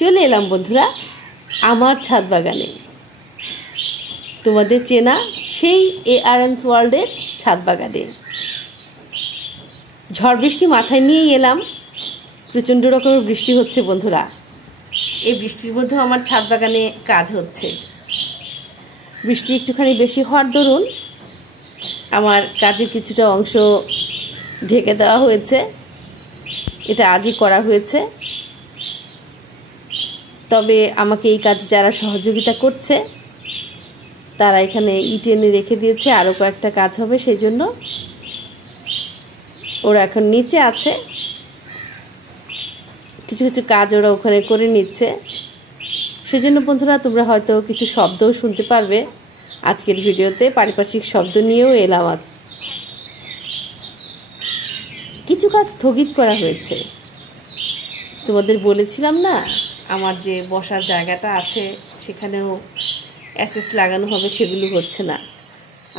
চলে এলাম বন্ধুরা আমার ছাদ বাগানে, তোমাদের চেনা সেই ARN's ওয়ার্ল্ডের ছাদ বাগানে। ঝড় বৃষ্টি মাথায় নিয়েই এলাম। প্রচণ্ড রকমের বৃষ্টি হচ্ছে বন্ধুরা। এই বৃষ্টির মধ্যেও আমার ছাদ বাগানে কাজ হচ্ছে। বৃষ্টি একটুখানি বেশি হওয়ার দরুন আমার কাজের কিছুটা অংশ ঢেকে দেওয়া হয়েছে। এটা আজই করা হয়েছে। তবে আমাকে এই কাজ যারা সহযোগিতা করছে তারা এখানে ইট এনে রেখে দিয়েছে, আরও কয়েকটা কাজ হবে, সেই জন্য ওরা এখন নিচে আছে। কিছু কিছু কাজ ওরা ওখানে করে নিচ্ছে। সেজন্য বন্ধুরা তোমরা হয়তো কিছু শব্দও শুনতে পারবে আজকের ভিডিওতে। পারিপার্শ্বিক শব্দ নিয়েও এলাম আজ। কিছু কাজ স্থগিত করা হয়েছে। তোমাদের বলেছিলাম না, আমার যে বসার জায়গাটা আছে সেখানেও অ্যাসেস লাগানো হবে, সেগুলো হচ্ছে না।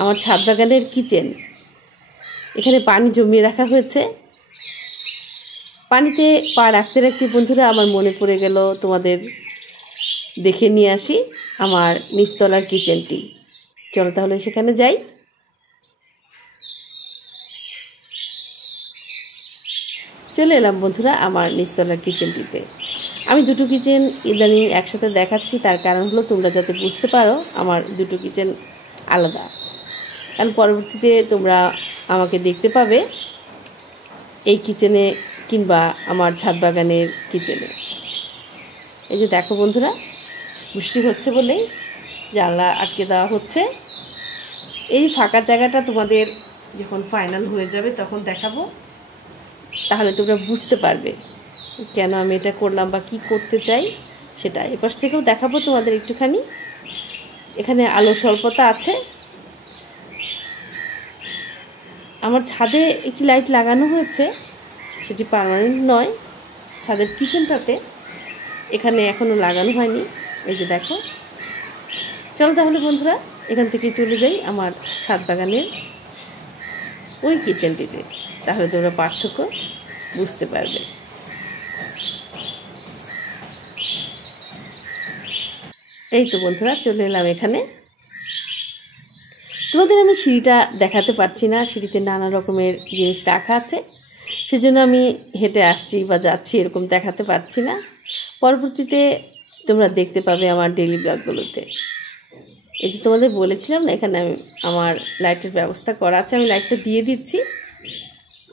আমার ছাদ বাগানের কিচেন, এখানে পানি জমিয়ে রাখা হয়েছে। পানিতে পা রাখতে রাখতে বন্ধুরা আমার মনে পড়ে গেল তোমাদের দেখে নিয়ে আসি আমার নিচতলার কিচেনটি। চলো তাহলে সেখানে যাই। চলে এলাম বন্ধুরা আমার নিচতলার কিচেনটিতে। আমি দুটো কিচেন ইদানিং একসাথে দেখাচ্ছি, তার কারণ হলো তোমরা যাতে বুঝতে পারো আমার দুটো কিচেন আলাদা। কারণ পরবর্তীতে তোমরা আমাকে দেখতে পাবে এই কিচেনে কিংবা আমার ছাদ বাগানের কিচেনে। এই যে দেখো বন্ধুরা, বৃষ্টি হচ্ছে বলেই জানলা আটকে দেওয়া হচ্ছে। এই ফাঁকা জায়গাটা তোমাদের যখন ফাইনাল হয়ে যাবে তখন দেখাবো, তাহলে তোমরা বুঝতে পারবে কেন আমি এটা করলাম বা কি করতে চাই সেটা। এপাশ থেকেও দেখাবো তোমাদের একটুখানি। এখানে আলো স্বল্পতা আছে। আমার ছাদে একটি লাইট লাগানো হয়েছে, সেটি পার্মানেন্ট নয়। ছাদের কিচেনটাতে এখানে এখনও লাগানো হয়নি। এই যে দেখো। চলো তাহলে বন্ধুরা এখান থেকে চলে যাই আমার ছাদ বাগানের ওই কিচেনটিতে, তাহলে তোমরা পার্থক্য বুঝতে পারবে। এই তো বন্ধুরা চলে এলাম এখানে। তোমাদের আমি সিঁড়িটা দেখাতে পারছি না, সিঁড়িতে নানা রকমের জিনিস রাখা আছে, সেজন্য আমি হেঁটে আসছি বা যাচ্ছি এরকম দেখাতে পারছি না। পরবর্তীতে তোমরা দেখতে পাবে আমার ডেইলি ব্লগগুলোতে। এই যে তোমাদের বলেছিলাম না, এখানে আমার লাইটের ব্যবস্থা করা আছে, আমি লাইটটা দিয়ে দিচ্ছি।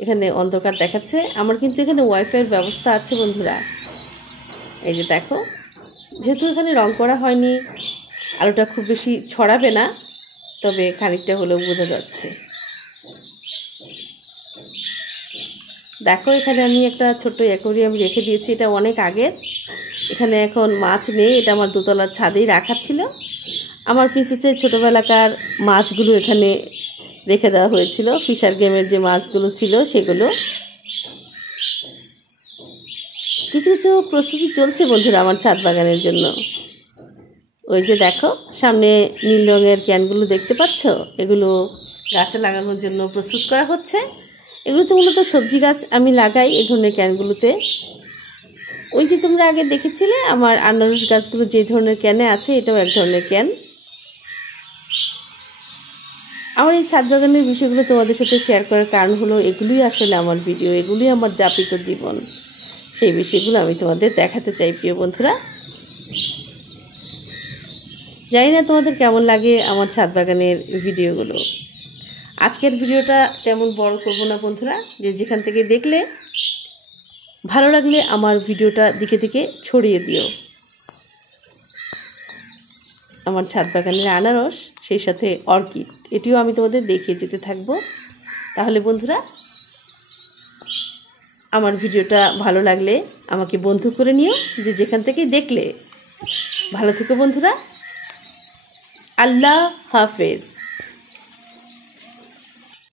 এখানে অন্ধকার দেখাচ্ছে, আমার কিন্তু এখানে ওয়াইফাইয়ের ব্যবস্থা আছে বন্ধুরা। এই যে দেখো, যেহেতু এখানে রং করা হয়নি, আলোটা খুব বেশি ছড়াবে না, তবে খানিকটা হলেও বোঝা যাচ্ছে। দেখো এখানে আমি একটা ছোট্ট অ্যাকোয়ারিয়াম রেখে দিয়েছি, এটা অনেক আগের। এখানে এখন মাছ নেই, এটা আমার দোতলার ছাদেই রাখা ছিল। আমার প্রিন্সেসের ছোটোবেলাকার মাছগুলো এখানে রেখে দেওয়া হয়েছিল, ফিশার গেমের যে মাছগুলো ছিল সেগুলো। কিছু কিছু প্রস্তুতি চলছে বন্ধুরা আমার ছাদ বাগানের জন্য। ওই যে দেখো সামনে নীল রঙের ক্যানগুলো দেখতে পাচ্ছ, এগুলো গাছে লাগানোর জন্য প্রস্তুত করা হচ্ছে। এগুলোতে মূলত সবজি গাছ আমি লাগাই এই ধরনের ক্যানগুলোতে। ওই যে তোমরা আগে দেখেছিলে আমার আনারস গাছগুলো যে ধরনের ক্যানে আছে, এটাও এক ধরনের ক্যান। আমার এই ছাদ বাগানের বিষয়গুলো তোমাদের সাথে শেয়ার করার কারণ হলো এগুলোই আসলে আমার ভিডিও, এগুলোই আমার যাপিত জীবন। সেই বিষয়গুলো আমি তোমাদের দেখাতে চাই প্রিয় বন্ধুরা। জানি না তোমাদের কেমন লাগে আমার ছাদ বাগানের ভিডিওগুলো। আজকের ভিডিওটা তেমন বড় করব না বন্ধুরা, যে যেখান থেকে দেখলে ভালো লাগলে আমার ভিডিওটা দিকে দিকে ছড়িয়ে দিও। আমার ছাদ বাগানের আনারস, সেই সাথে অর্কিড, এটিও আমি তোমাদের দেখিয়ে যেতে থাকবো। তাহলে বন্ধুরা আমার ভিডিওটা ভালো লাগলে আমাকে বন্ধু করে নিও, যে যেখান থেকে দেখলে। ভালো থেকো বন্ধুরা, আল্লাহ হাফেজ।